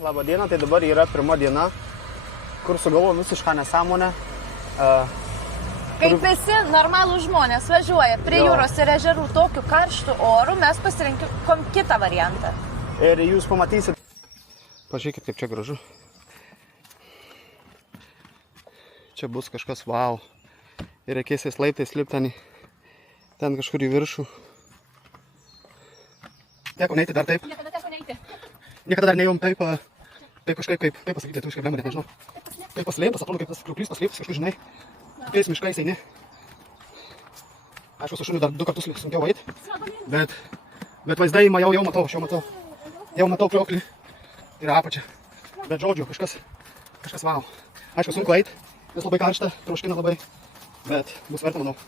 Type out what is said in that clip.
Labą dieną, tai dabar yra pirma diena, kur sugalvojau visišką nesąmonę. Kaip visi normalūs žmonės važiuoja prie jūros ir ežerų tokiu karštu oru, mes pasirinkom kitą variantą. Ir jūs pamatysit. Pažiūrėkit, kaip čia gražu. Čia bus kažkas wow. Ir reikės laiptais lipti ten kažkur į viršų. Teko neiti dar taip? Niekada teko neiti. Niekada dar neėjom taip kažkaip, kaip pasakyti, tu kažkaip lemba, net nežinau. Kaip paslėptas, atrodo, kaip tas kriuklys paslėptas kažkur, žinai. Tais miškais eini. Aišku, su šuniu dar 2 kartus sunkiau eiti. Bet vaizdavimą jau matau, Jau matau krioklį ir apačią. Bet žodžiu, kažkas wow. Aišku, sunku eiti, nes labai karšta, troškina labai. Bet bus verta, manau.